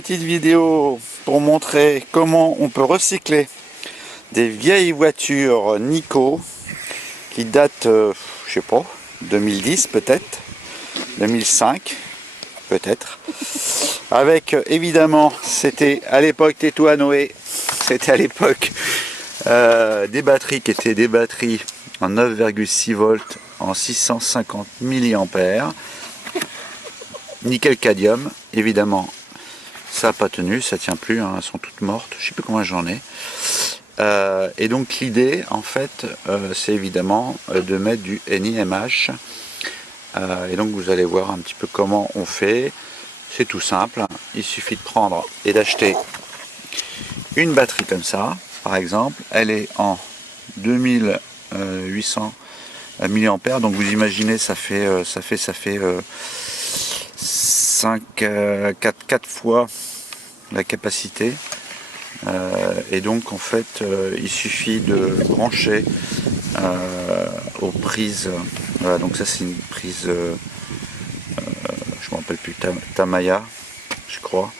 petite vidéo pour montrer comment on peut recycler des vieilles voitures Nico qui datent, je sais pas, 2010 peut-être, 2005 peut-être. Avec évidemment, c'était à l'époque Tétou à Noé, c'était à l'époque des batteries qui étaient des batteries en 9,6 volts en 650 mAh. Nickel cadmium, évidemment, ça n'a pas tenu, ça tient plus, hein, elles sont toutes mortes, je sais plus combien j'en ai. Et donc l'idée, en fait, c'est évidemment de mettre du NiMH. Et donc vous allez voir un petit peu comment on fait. C'est tout simple, il suffit de prendre et d'acheter une batterie comme ça, par exemple. Elle est en 2800 mAh, donc vous imaginez, ça fait 4 fois la capacité. Et donc en fait il suffit de brancher aux prises. Voilà, donc ça c'est une prise, je me rappelle plus, Tamiya je crois.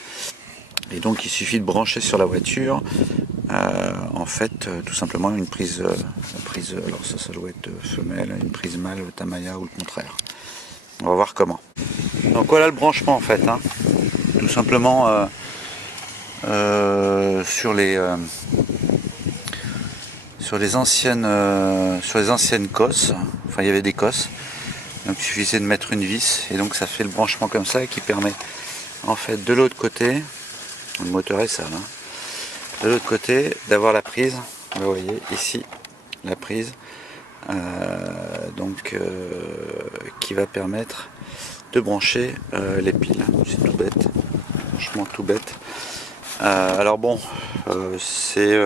Et donc il suffit de brancher sur la voiture en fait tout simplement une prise, alors ça doit être femelle, une prise mâle Tamiya ou le contraire. On va voir comment. Donc voilà le branchement en fait, hein. Tout simplement sur les anciennes cosses, enfin il y avait des cosses, donc il suffisait de mettre une vis et donc ça fait le branchement comme ça qui permet en fait de l'autre côté, le moteur est sale, hein, de l'autre côté d'avoir la prise, vous voyez ici la prise, qui va permettre de brancher les piles. C'est tout bête, franchement tout bête. Alors bon, c'est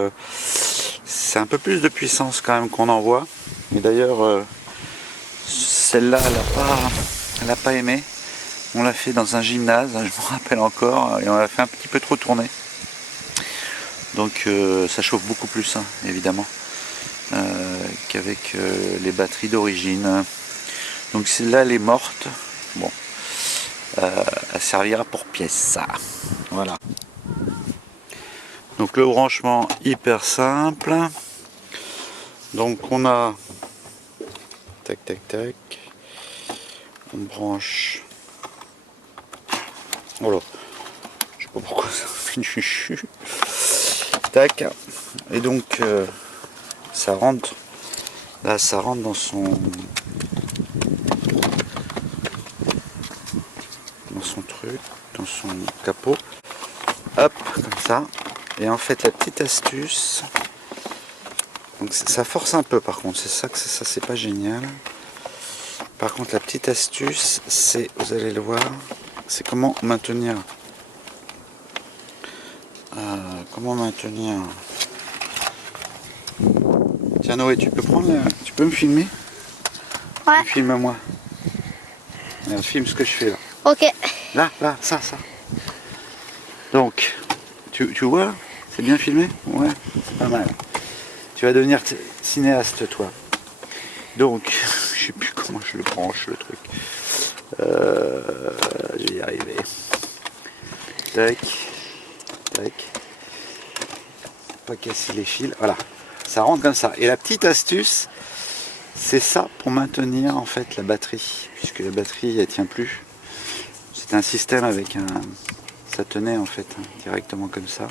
un peu plus de puissance quand même qu'on envoie. Et d'ailleurs, celle-là, elle n'a pas aimé. On l'a fait dans un gymnase, je me rappelle encore, et on l'a fait un petit peu trop tourner. Donc ça chauffe beaucoup plus, hein, évidemment, qu'avec les batteries d'origine. Donc celle-là, elle est morte. Bon, elle servira pour pièce, ça. Voilà. Donc le branchement hyper simple. Donc on a tac tac tac, on branche. Voilà, je sais pas pourquoi ça fait une chuchu. Tac, et donc ça rentre. Là ça rentre dans son truc, dans son capot. Hop, comme ça. Et en fait la petite astuce, donc ça force un peu par contre, ça c'est pas génial. Par contre la petite astuce, c'est, vous allez le voir, c'est comment maintenir Tiens Noé, tu peux me filmer? Ouais. Filme-moi. Filme ce que je fais là. Ok. Là, ça. Donc, tu vois, c'est bien filmé? Ouais, c'est pas mal. Tu vas devenir cinéaste, toi. Donc, je sais plus comment je le branche, le truc. Je vais y arriver. Tac, tac. Pas casser les fils. Voilà, ça rentre comme ça. Et la petite astuce, c'est ça pour maintenir en fait la batterie, puisque la batterie elle tient plus. C'est un système avec ça tenait en fait directement comme ça.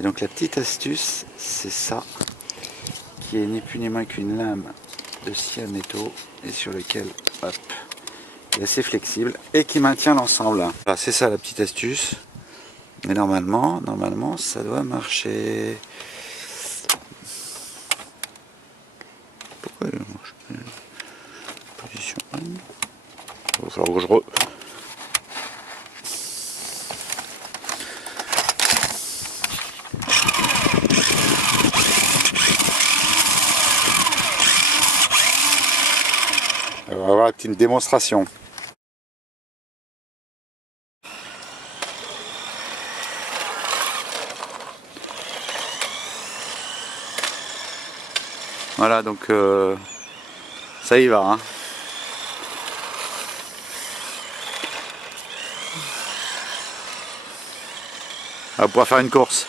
Et donc la petite astuce, c'est ça, qui est ni plus ni moins qu'une lame de scie à métaux et sur lequel, hop, est assez flexible et qui maintient l'ensemble. Voilà, c'est ça la petite astuce. Mais normalement, ça doit marcher. Pourquoi il ne marche pas? Position 1. Il va falloir que je On va avoir une démonstration. Voilà, donc ça y va, hein. On va pouvoir faire une course.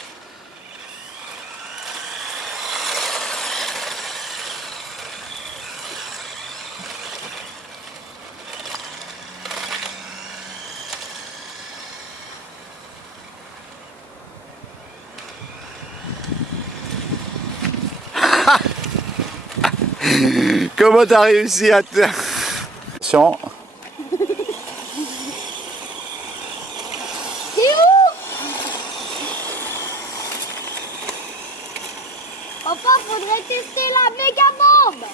Comment t'as réussi à te... Attention. C'est où? Enfin, faudrait tester la méga bombe.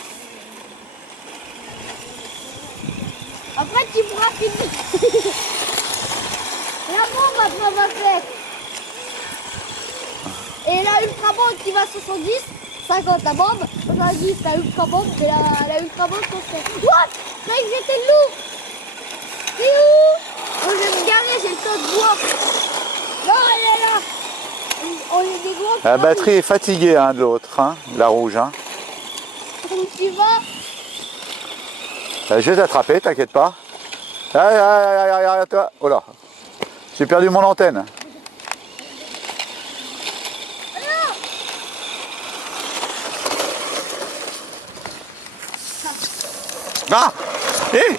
Après, tu pourras filmer. La bombe après va faire. Et la ultra bombe qui va 70, 50 la bombe. On a dit la ultra bombe, et la ultra bombe qu'on fait. What? Je croyais que j'étais loup. C'est où? Oh, je vais me garer, j'ai le temps de boire. Non, elle est là. On est des gros. La batterie est fatiguée hein, de l'autre, hein, la rouge. Hein. Où tu vas? Je vais t'attraper, t'inquiète pas. Allez, toi. Oh là, j'ai perdu mon antenne. Ah! Hé!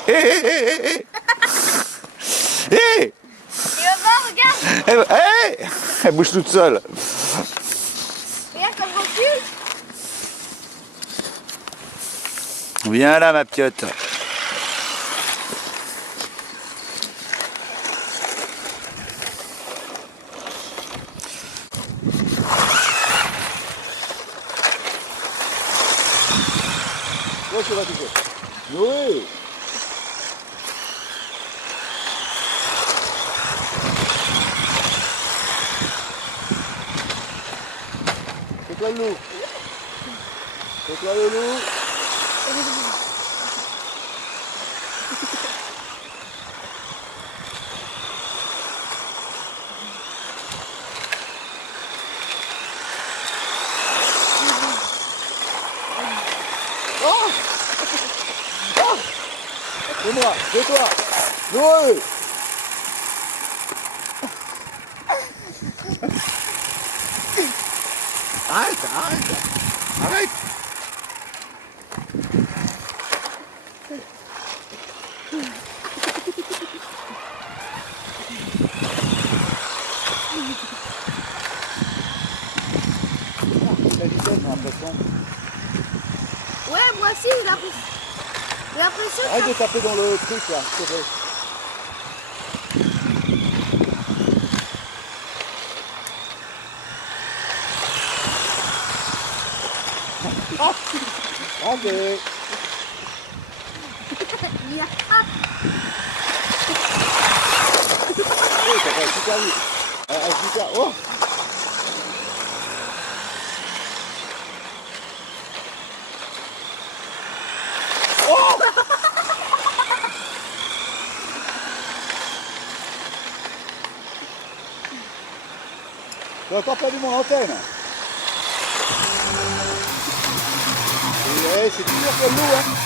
Tu vas voir, regarde. Elle bouge toute seule. Regarde comme recule. Viens là, ma piotte. Ouais, tu vas toucher. Oui. C'est toi le loup. C'est toi le loup. Oh! Oh! C'est moi, c'est toi. Oui. Arrête. La vitesse, j'ai l'impression. Ouais, moi aussi, j'ai l'impression Arrête de taper dans le truc là, s'il te plaît. Rendez. qu'il y a... Oui, ça va super vite. Super. Oh! J'ai encore perdu mon antenne. Et c'est toujours comme nous, hein.